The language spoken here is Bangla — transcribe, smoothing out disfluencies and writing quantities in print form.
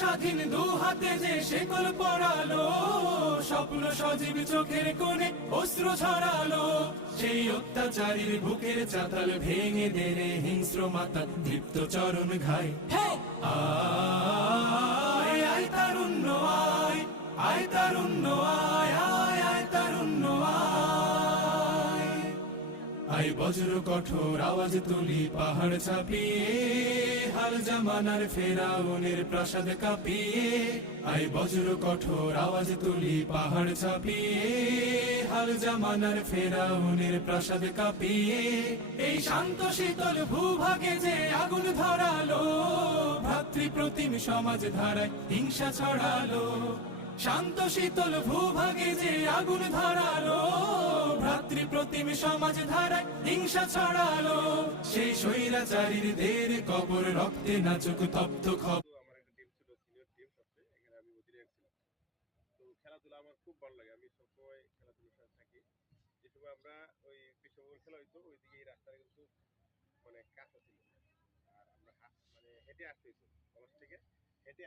স্বাধীন দু হাতে যে শেকল পড়ালো, স্বপ্ন সজীব চোখের কোণে অস্ত্র ছড়ালো। সেই অত্যাচারীর বুকের চাতাল ভেঙে দেরে হিংস্র মাতা দীপ্ত চরণ ঘাই। আয় আয় তারুণ্য আয়, আয় তারুণ্য আয়, আয় আয় তারুণ্য আয়। আয় বজ্র কঠোর আওয়াজ তুলি পাহাড় ছাপিয়ে, হাল জামানার ফেরাউনের প্রাসাদ কাঁপিয়ে। আয় বজ্র কঠোর আওয়াজ তুলি পাহাড় ছাপিয়ে, হাল জামানার ফেরাউনের প্রাসাদ কাঁপিয়ে। এই শান্ত শীতল ভূভাগে যে আগুন ধরালো, ভ্রাতৃপ্রতিম সমাজ ধারায় হিংসা ছড়ালো। শান্ত শীতল ভূভাগে যে আগুন ধরালো, ভ্রাতৃপ্রতিম সমাজ ধারায় হিংসা ছড়ালো। সেই স্বৈরাচারীর দের কবর রক্তে নাচুক তপ্ত খবর। আমার একটা টিম ছিল, সিনিয়র টিম সবচেয়ে, এখানে আমি অধিনায়ক ছিলাম। তো খেলাধুলা আমার খুব ভালো লাগে, আমি সবসময় খেলাধুলার সাথে থাকি। যে সময় আমরা ওই বিশ্বকাপের খেলা হইতো, ওইদিকে এই রাস্তাটা কিন্তু মানে কাঁচা ছিল, আর আমরা মানে হেঁটে আসতে হইতো কলেজ থেকে, হেঁটে